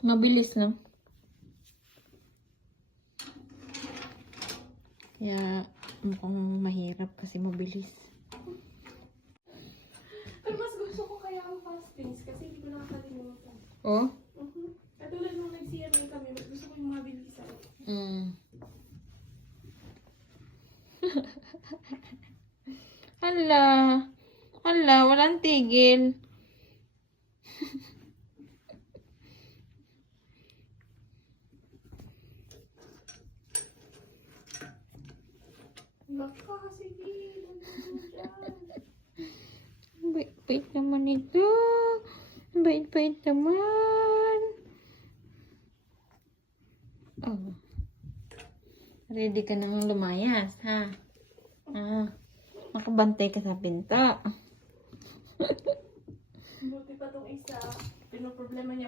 Mabilis lang. Kaya mukhang mahirap kasi mabilis. Pero mas gusto ko kaya ang fast things kasi hindi ko nakakalimutan. Oh? Katulad nung nag-CMA kami, mas gusto ko yung mabilisan. Hala. Hala, walang tigil. Baka, sige, nandun mo dyan. Bait naman ito. Bait naman. Oh. Ready ka nang lumayas, ha? Makabantay ka sa pinto. Buti pa tong isa. Pinoproblema niya